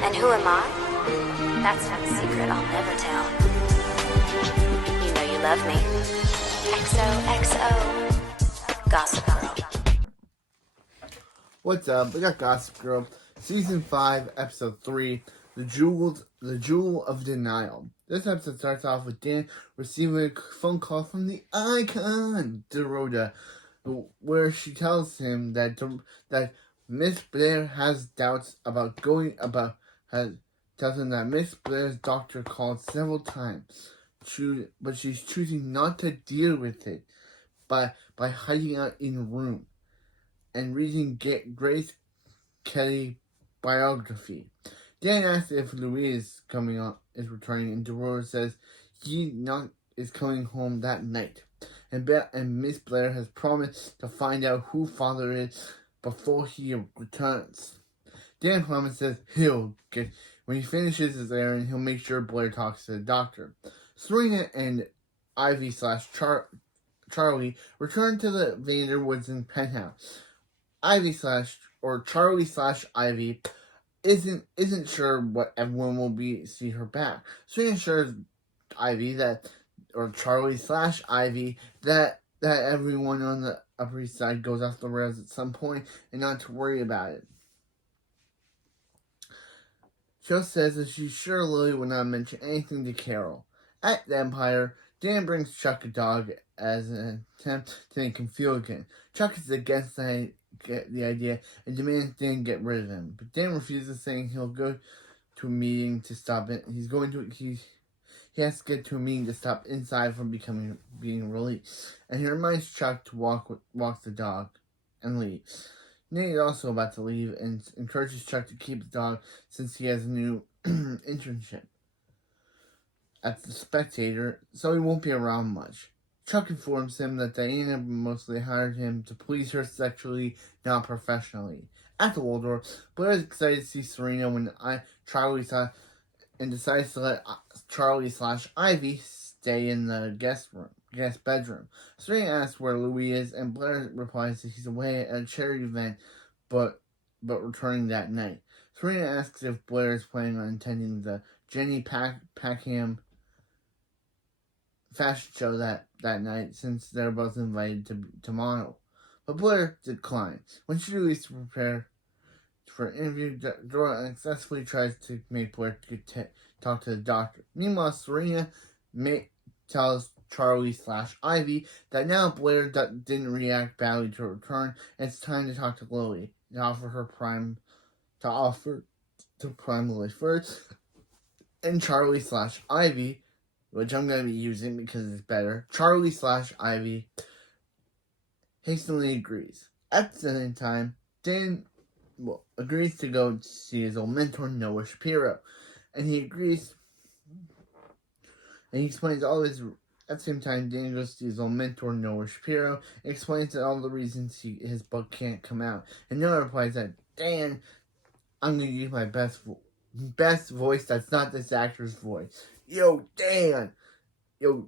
And who am I? That's not a secret I'll never tell. You know you love me. XOXO. Gossip Girl. What's up? We got Gossip Girl, Season 5, Episode 3, The Jewel of Denial. This episode starts off with Dan receiving a phone call from the icon, Dorota, where she tells him that Miss Blair has doubts about tells him that Miss Blair's doctor called several times, but she's choosing not to deal with it by hiding out in a room and reading Grace Kelly biography. Dan asks if Louis is returning, and Dorota says he is coming home that night. And Miss Blair has promised to find out who Father is before he returns. Dan promises when he finishes his errand, he'll make sure Blair talks to the doctor. Serena and Ivy / Charlie return to the Vanderwoods' penthouse. Charlie / Ivy isn't sure what everyone will see her back. Serena assures Charlie / Ivy that everyone on the Upper East Side goes off the rails at some point and not to worry about it. Jill says that she's sure Lily will not mention anything to Carol. At the Empire, Dan brings Chuck a dog as an attempt to make him feel again. Chuck is against the idea and demands Dan get rid of him. But Dan refuses, saying he'll go to a meeting to stop it. He has to get to a meeting to stop Inside from being released. And he reminds Chuck to walk the dog and leave. Nate is also about to leave and encourages Chuck to keep the dog since he has a new internship at the Spectator, so he won't be around much. Chuck informs him that Diana mostly hired him to please her sexually, not professionally. At the Waldorf, Blair is excited to see Serena when Charlie and decides to let Charlie / Ivy stay in the guest bedroom. Serena asks where Louis is, and Blair replies that he's away at a charity event, but returning that night. Serena asks if Blair is planning on attending the Jenny Packham fashion show that night, since they're both invited to model. But Blair declines. When she leaves to prepare for an interview, Dora unsuccessfully tries to make Blair talk to the doctor. Meanwhile, Serena tells Charlie / Ivy that now Blair didn't react badly to her return, and it's time to talk to Lily to offer to prime Lily first. And Charlie / Ivy, which I'm going to be using because it's better, Charlie / Ivy hastily agrees. At the same time, Dan agrees to go see his old mentor, Noah Shapiro. And he agrees, and he explains all his. At the same time, Dan goes to his old mentor, Noah Shapiro, and explains all the reasons his book can't come out. And Noah replies that, Dan, I'm going to use my best voice that's not this actor's voice. Yo, Dan! Yo,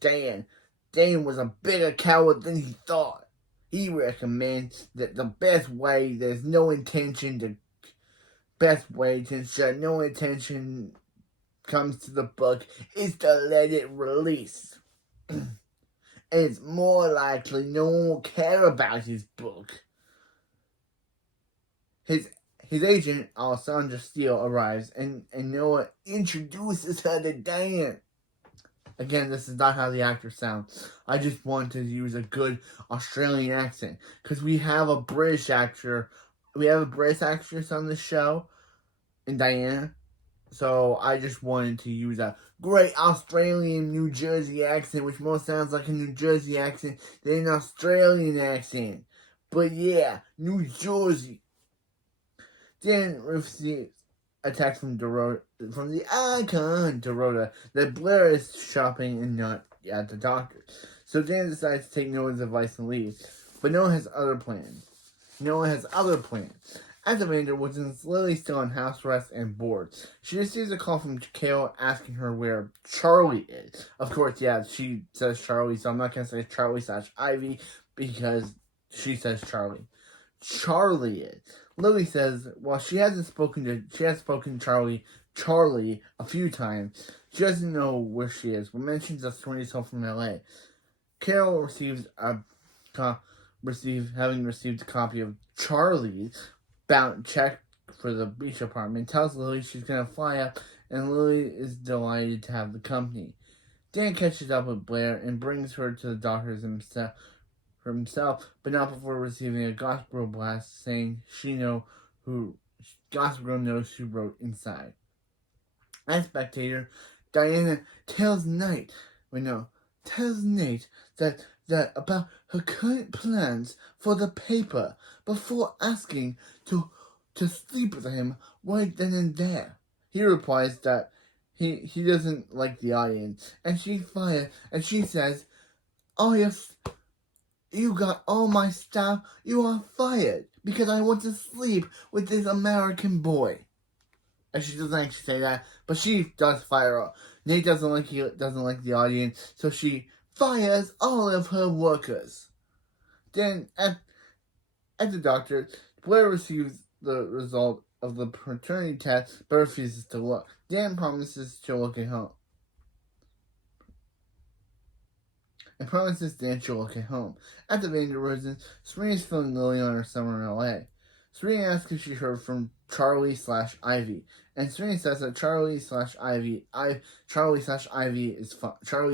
Dan! Dan was a bigger coward than he thought. He recommends that the best way to ensure no attention comes to the book is to let it release. And it's more likely no one will care about his book. His agent, Alessandra Steele, arrives and Noah introduces her to Dan. Again, this is not how the actor sounds. I just want to use a good Australian accent because we have a British actor. We have a British actress on the show, in Diana. So I just wanted to use a great Australian New Jersey accent, which more sounds like a New Jersey accent than an Australian accent. But yeah, New Jersey. Dan receives a text from the icon Dorota that Blair is shopping and not at the doctor. So Dan decides to take Noah's advice and leave. But Noah has other plans. At the Vanderwoods, Lily's still on house arrest and bored. She receives a call from Kale asking her where Charlie is. Of course, yeah, she says Charlie, so I'm not going to say Charlie / Ivy because she says Charlie. Charlie is. Lily says, while she has spoken to Charlie a few times, she doesn't know where she is, but mentions that Serena's home from LA. Carol having received a copy of Charlie's bound check for the beach apartment, tells Lily she's gonna fly up, and Lily is delighted to have the company. Dan catches up with Blair and brings her to the doctors himself, but not before receiving a Gossip Girl blast saying Gossip Girl knows who wrote inside. As spectator, Diana tells Nate that about her current plans for the paper before asking to sleep with him right then and there. He replies that he doesn't like the audience, and she says, "Oh, you got all my stuff. You are fired because I want to sleep with this American boy." And she doesn't actually say that, but she does fire her. Nate doesn't like the audience, so she fires all of her workers. Then at the doctor, Blair receives the result of the paternity test, but refuses to look. Dan promises to look at home. And promises Dan she'll look at home. At the Vanderwoodens, Serena is filming Lily on her summer in LA. Serena asks if she heard from Charlie/Ivy, and Serena says that Charlie/Ivy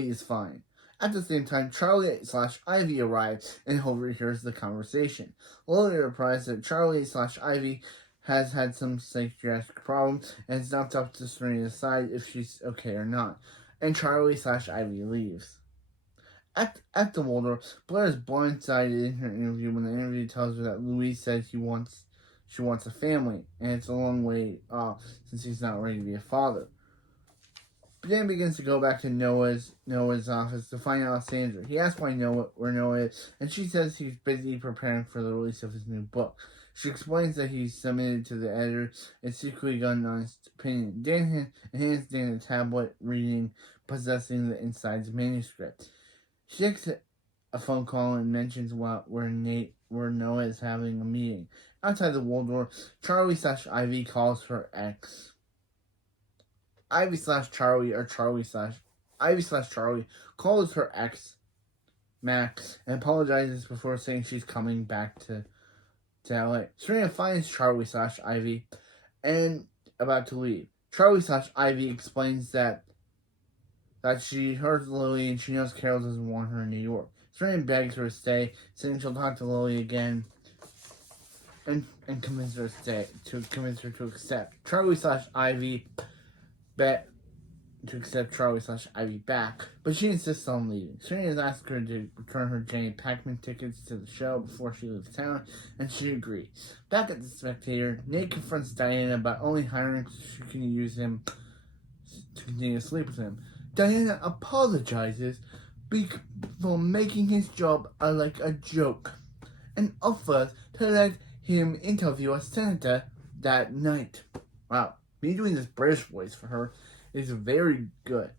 is fine. At the same time, Charlie/Ivy arrives and overhears the conversation. Lily replies that Charlie/Ivy has had some psychiatric problems, and it's not up to Serena to decide if she's okay or not. And Charlie/Ivy leaves. At the Waldorf, Blair is blindsided in her interview when the interviewer tells her that Louise said she wants a family, and it's a long way off since he's not ready to be a father. But Dan begins to go back to Noah's office to find Alessandra. He asks where Noah is, and she says he's busy preparing for the release of his new book. She explains that he's submitted to the editor and secretly got an honest opinion. Dan hands Dan a tablet reading, possessing the inside's manuscript. She takes a phone call and mentions where Noah is having a meeting. Outside the Waldorf, Charlie/Ivy calls her ex. Ivy/Charlie calls her ex, Max, and apologizes before saying she's coming back to LA. Serena finds Charlie/Ivy and about to leave. Charlie/Ivy explains that she heard Lily and she knows Carol doesn't want her in New York. Serena begs her to stay, saying she'll talk to Lily again and convince her to accept Charlie/Ivy back, but she insists on leaving. Serena asks her to return her Jane Packman tickets to the show before she leaves town, and she agrees. Back at the Spectator, Nate confronts Diana about only hiring so she can use him to continue to sleep with him. Diana apologizes for making his job like a joke, and offers to let him interview a senator that night. Wow, me doing this British voice for her is very good.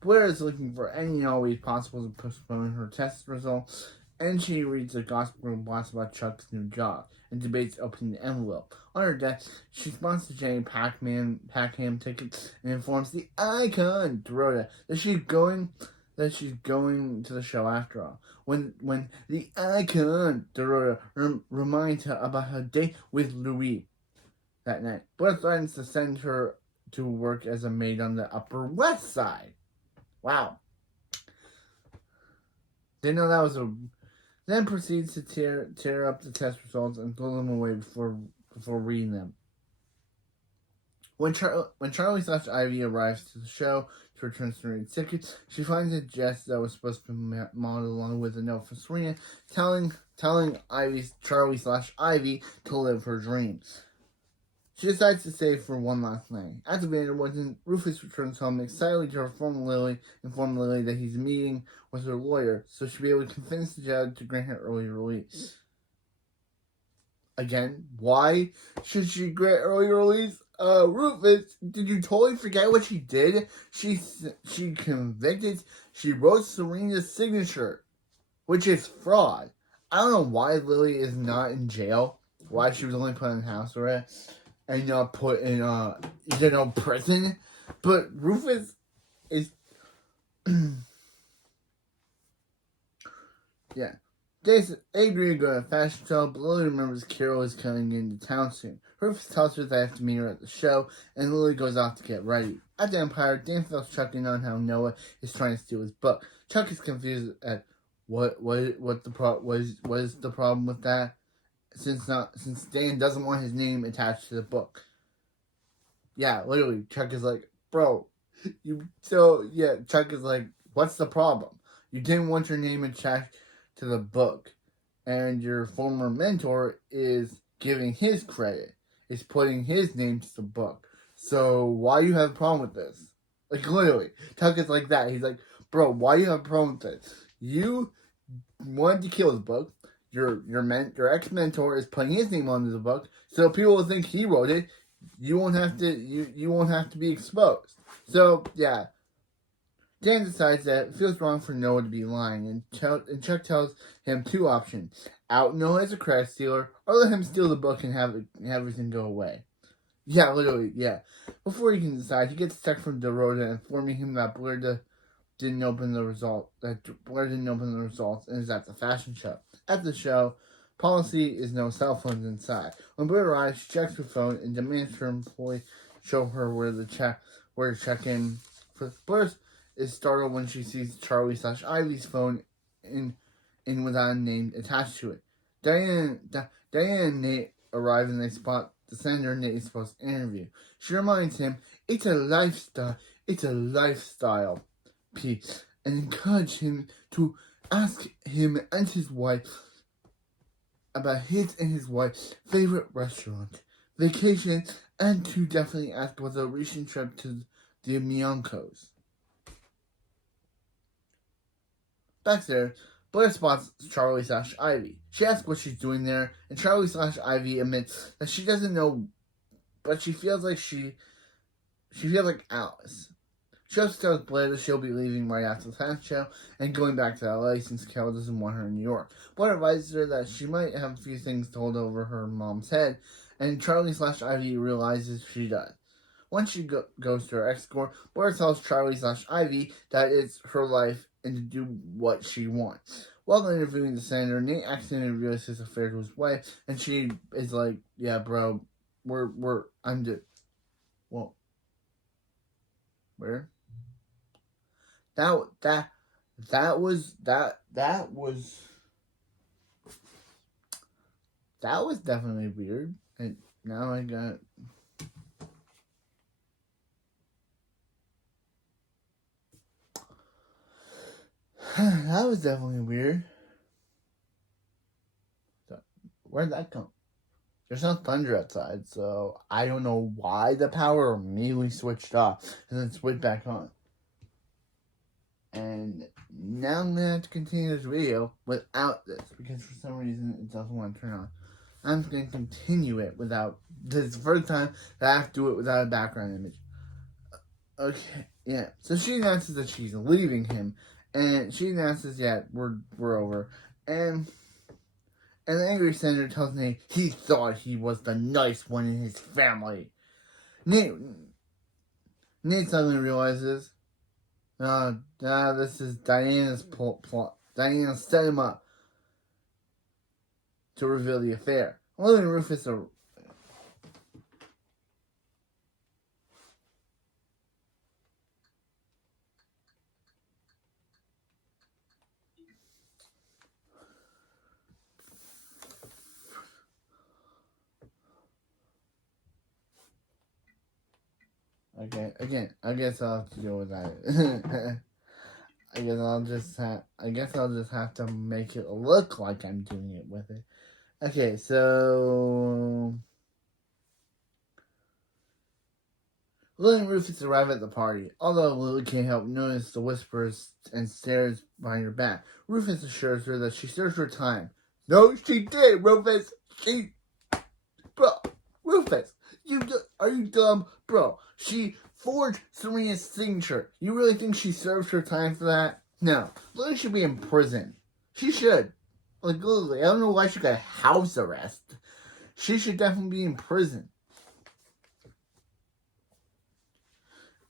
Blair is looking for any and all ways possible to postpone her test results, and she reads a Gossip Girl blast about Chuck's new job and debates opening the envelope. On her desk, she sponsors Jane Packham tickets and informs the icon Dorota that she's going to the show after all. When the icon Dorota reminds her about her date with Louis that night, Blair threatens to send her to work as a maid on the Upper West Side. Wow. Didn't know that was Then proceeds to tear up the test results and throw them away before reading them. When Charlie/Ivy arrives to the show to return Serena's tickets, she finds a dress that was supposed to be modeled along with a note from Serena telling Charlie/Ivy to live her dreams. She decides to stay for one last night. At the Vanderwoodens, Rufus returns home excitedly to inform Lily that he's meeting with her lawyer, so she'll be able to convince the judge to grant her early release. Again, why should she grant early release? Rufus, did you totally forget what she did? She convicted, she wrote Serena's signature, which is fraud. I don't know why Lily is not in jail. why she was only put in house arrest and not put in prison. But Rufus is yeah. They agree to go to a fashion show, but Lily remembers Carol is coming into town soon. Rufus tells her they have to meet her at the show, and Lily goes off to get ready. At the Empire, Dan feels Chuck in on how Noah is trying to steal his book. Chuck is confused at what is the problem with that, since Dan doesn't want his name attached to the book. Yeah, literally, Chuck is like, bro, Chuck is like, what's the problem? You didn't want your name attached to the book, and your former mentor is giving his credit, is putting his name to the book. So why you have a problem with this? Like, literally, Chuck is like that. He's like, bro, why you have a problem with this? You wanted to kill the book. Your ex-mentor is putting his name onto the book, so people will think he wrote it. You won't have to be exposed. So yeah, Dan decides that it feels wrong for Noah to be lying, and Chuck tells him two options: out Noah as a credit stealer, or let him steal the book and have everything go away. Yeah, literally, yeah. Before he can decide, he gets a text from Dorota informing him that Blair didn't open the results, and is at the fashion show. At the show, policy is no cell phones inside. When Blair arrives, she checks her phone and demands her employee show her where to check in. Blair is startled when she sees Charlie/Ivy's phone in without a name attached to it. Diane and Nate arrive and they spot the senator Nate is supposed to interview. She reminds him it's a lifestyle piece, and encourage him to ask him and his wife about his and his wife's favorite restaurant, vacation, and to definitely ask about the recent trip to the Miankos. Back there, Blair spots Charlie/Ivy. She asks what she's doing there, and Charlie/Ivy admits that she doesn't know, but she feels like Alice. She also tells Blair that she'll be leaving right after the fashion show and going back to LA since Carol doesn't want her in New York. Blair advises her that she might have a few things told over her mom's head, and Charlie/Ivy realizes she does. Once she goes to her escort, Blair tells Charlie/Ivy that it's her life and to do what she wants. While interviewing the senator, Nate accidentally reveals his affair to his wife, and she is like, "Yeah, bro, well, where? That was definitely weird, and now I got." That was definitely weird. Where'd that come? There's no thunder outside, so I don't know why the power immediately switched off and then switched back on. And now I'm going to have to continue this video without this, because for some reason it doesn't want to turn on. I'm just going to continue it without, this is the first time that I have to do it without a background image. Okay, yeah. So she announces that she's leaving him. And she announces, yeah, we're over. And the angry senator tells Nate he thought he was the nice one in his family. Nate suddenly realizes, this is Diana's plot. Diana set him up to reveal the affair. Lily and Rufus are... Okay, again, I guess I'll have to deal with that. I guess I'll just have to make it look like I'm doing it with it. Okay, so Lily and Rufus arrive at the party. Although Lily can't help notice the whispers and stares behind her back, Rufus assures her that she served her time. No, she did, Rufus. Bro, Rufus, are you dumb? Bro, she forged Serena's signature. You really think she served her time for that? No. Lily should be in prison. She should. Like, literally, I don't know why she got house arrest. She should definitely be in prison.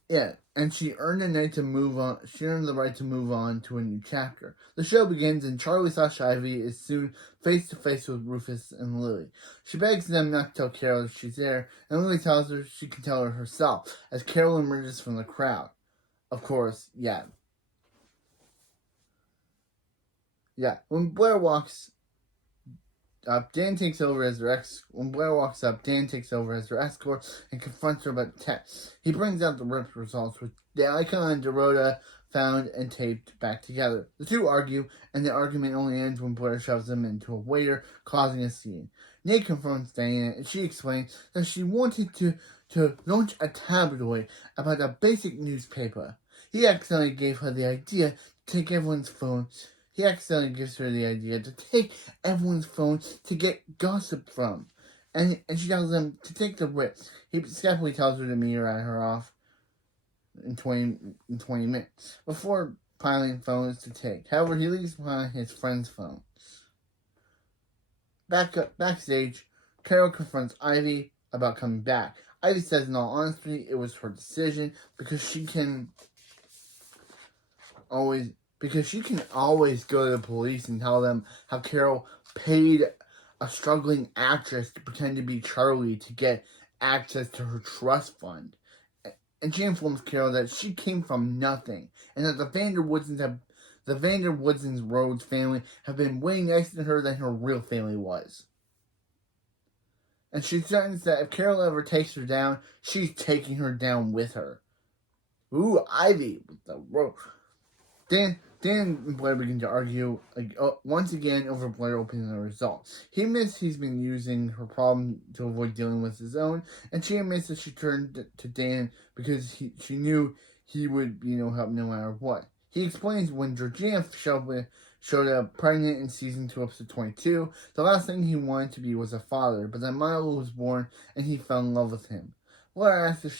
Yeah, and she earned the right to move on. She earned the right to move on to a new chapter. The show begins, and Charlie/Ivy is soon face to face with Rufus and Lily. She begs them not to tell Carol that she's there, and Lily tells her she can tell her herself as Carol emerges from the crowd. Of course, yeah. When Blair walks up, Dan takes over as their When Blair walks up, Dan takes over as their escort and confronts her about the test. He brings out the ripped results, which the icon and Dorota found and taped back together. The two argue, and the argument only ends when Blair shoves them into a waiter, causing a scene. Nate confronts Diana, and she explains that she wanted to launch a tabloid about a basic newspaper. He accidentally gave her the idea to take everyone's phone. He accidentally gives her the idea to take everyone's phone to get gossip from. And she tells him to take the risk. He skeptically tells her to meet her at her off in 20 minutes before piling phones to take. However, he leaves behind his friend's phone. Backstage, Carol confronts Ivy about coming back. Ivy says in all honesty it was her decision because she can always go to the police and tell them how Carol paid a struggling actress to pretend to be Charlie to get access to her trust fund. And she informs Carol that she came from nothing, and that the Vander Woodsons Rhodes family have been way nicer to her than her real family was. And she threatens that if Carol ever takes her down, she's taking her down with her. Ooh, Ivy with the rope. Dan and Blair begin to argue once again over Blair opening the results. He admits he's been using her problem to avoid dealing with his own, and she admits that she turned to Dan because she knew he would be no help no matter what. He explains when Georgina showed up pregnant in season 2, episode 22, the last thing he wanted to be was a father, but then Milo was born and he fell in love with him. Blair asks if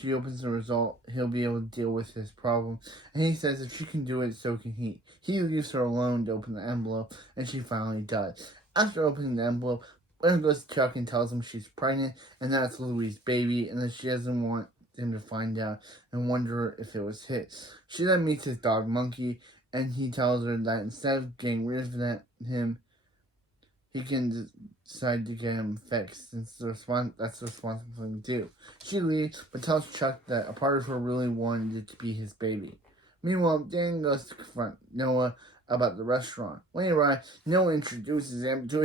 she opens the result, he'll be able to deal with his problem. And he says if she can do it, so can he. He leaves her alone to open the envelope, and she finally does. After opening the envelope, Blair goes to Chuck and tells him she's pregnant, and that's Louie's baby, and that she doesn't want him to find out and wonder if it was his. She then meets his dog Monkey, and he tells her that instead of getting rid of him, he can decide to get him fixed, since that's the responsible thing to do. She leaves, but tells Chuck that a part of her really wanted it to be his baby. Meanwhile, Dan goes to confront Noah about the restaurant. When he arrives, Noah introduces him to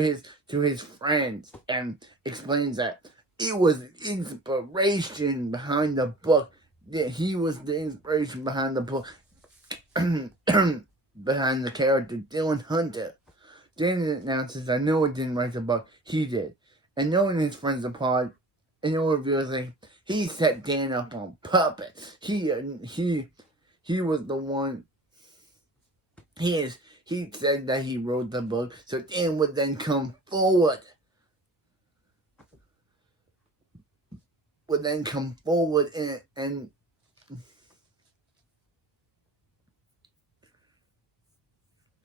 his friends and explains that it was inspiration behind the book. That he was the inspiration behind the book, behind the character Dylan Hunter. Dan announces that Noah didn't write the book, he did. And Noah and his friends applaud, and Noah reveals that he set Dan up on purpose. He was the one. He said that he wrote the book, so Dan would then come forward. And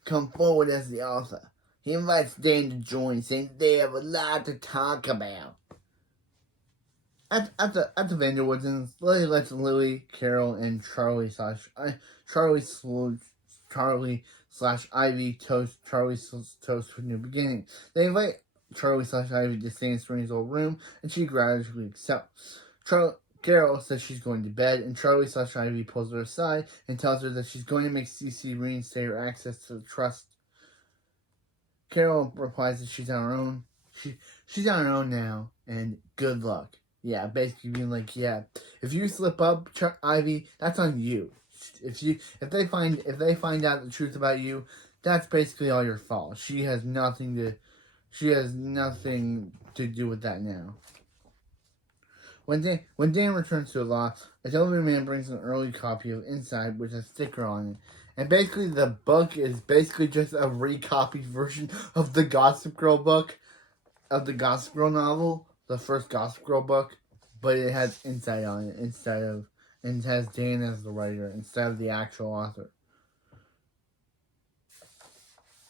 come forward as the author. He invites Dan to join, saying they have a lot to talk about. At the Vanderwoodsons, Lily lets Lily, Carol, and Charlie/Ivy toast for new beginning. They invite Charlie/Ivy to stay in Serena's old room, and she gradually accepts. Carol says she's going to bed, and Charlie/Ivy pulls her aside and tells her that she's going to make CC reinstate her access to the trust. Carol replies that she's on her own. She's on her own now, and good luck. Yeah, basically being like, yeah, if you slip up, Ivy, that's on you. If they find out the truth about you, that's basically all your fault. She has nothing to do with that now. When Dan returns to the loft, a delivery man brings an early copy of Inside with a sticker on it. And basically the book is basically just a recopied version of the Gossip Girl book, of the Gossip Girl novel, the first Gossip Girl book, but it has Inside on it and it has Dan as the writer instead of the actual author.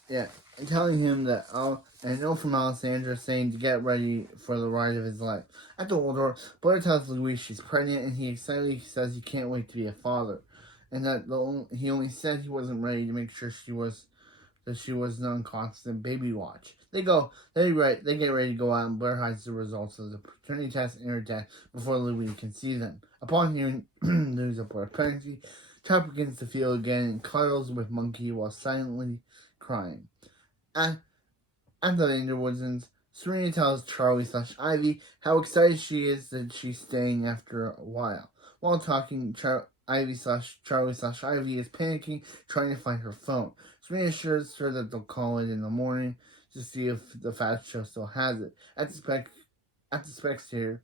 Yeah, and telling him that and a note from Alessandra saying to get ready for the ride of his life. At the door, Blair tells Louise she's pregnant, and he excitedly says he can't wait to be a father, and that he only said he wasn't ready to make sure she was on constant baby watch. They get ready to go out, and Blair hides the results of the paternity test in her desk before Louise can see them. Upon hearing news of Blair's pregnancy, Chuck begins to feel again and cuddles with Monkey while silently crying. At the Vanderwoodsons, Serena tells Charlie/Ivy how excited she is that she's staying after a while. While talking, Ivy/Charlie/Ivy is panicking, trying to find her phone. Serena assures her that they'll call it in the morning to see if the Fast Show still has it. At the Spectator,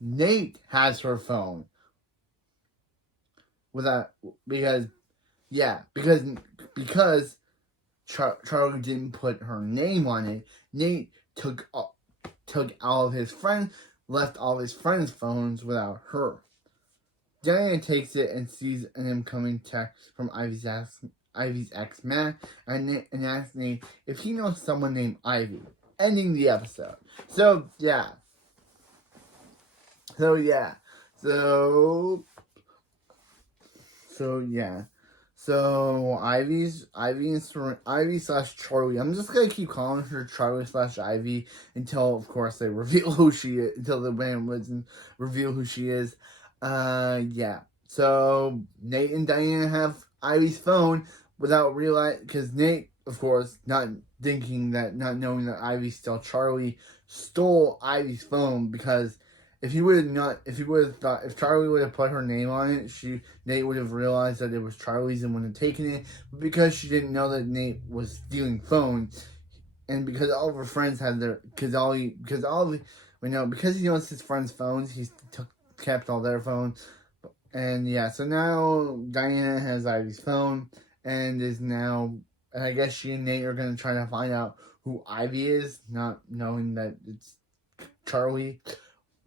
Nate has her phone. Because Charlie didn't put her name on it. Nate took all of his friends, left all his friends' phones without her. Diana takes it and sees an incoming text from Ivy's ex Matt and asks Nate if he knows someone named Ivy. Ending the episode. So Ivy/Charlie. I'm just gonna keep calling her Charlie/Ivy until, of course, they reveal who she is. Until the Vanderwoodsons reveal who she is. So Nate and Diana have Ivy's phone without realizing, because Nate, of course, not knowing that Ivy's still Charlie, stole Ivy's phone, because if Charlie would have put her name on it, Nate would have realized that it was Charlie's and would have taken it. But because she didn't know that Nate was stealing phones, and because all of her friends had because he knows his friends' phones, he kept all their phones. And so now Diana has Ivy's phone, and I guess she and Nate are going to try to find out who Ivy is, not knowing that it's Charlie.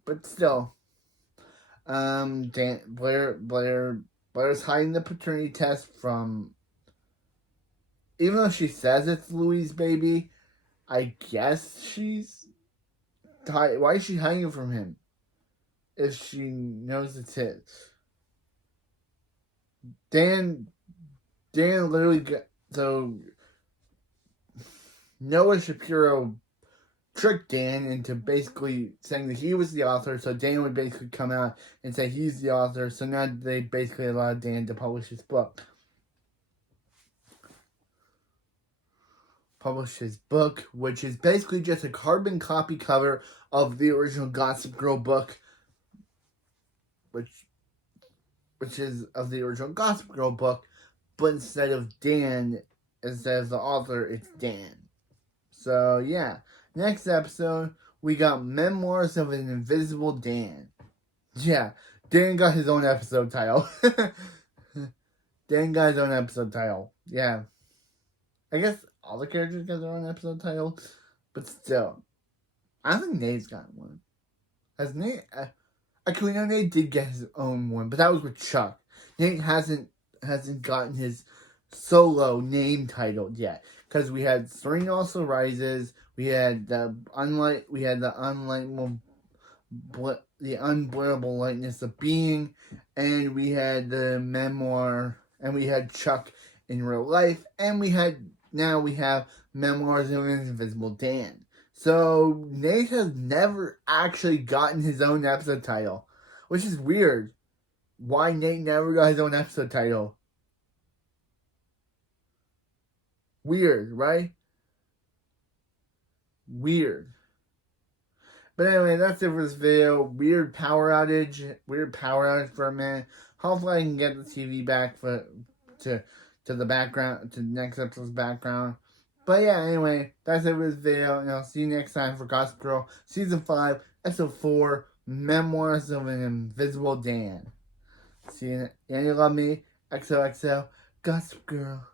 But still, Blair's hiding the paternity test from, even though she says it's Louis' baby, I guess why is she hiding it from him if she knows it's his? Dan literally Noah Shapiro tricked Dan into basically saying that he was the author, so Dan would basically come out and say he's the author, so now they basically allowed Dan to publish his book. Which is basically just a carbon copy cover of the original Gossip Girl book, which is of the original Gossip Girl book, but instead of the author, it's Dan. So next episode, we got Memoirs of an Invisible Dan. Yeah, Dan got his own episode title. Yeah. I guess all the characters got their own episode title, but still. I think Nate's got one. Has Nate... Actually, no, Nate did get his own one, but that was with Chuck. Nate hasn't gotten his solo name title yet, because we had Serena Also Rises, we had the unbearable lightness of being, and we had the memoir, and we had Chuck in real life, and we have Memoirs of an Invisible Dan. So Nate has never actually gotten his own episode title, which is weird. Why Nate never got his own episode title? Weird, right? Weird. But anyway, that's it for this video. Weird power outage for a minute. Hopefully I can get the TV back to the background, to the next episode's background. But anyway, that's it for this video, and I'll see you next time for Gossip Girl Season 5, Episode 4, Memoirs of an Invisible Dan. See you, and you love me. XOXO, Gossip Girl.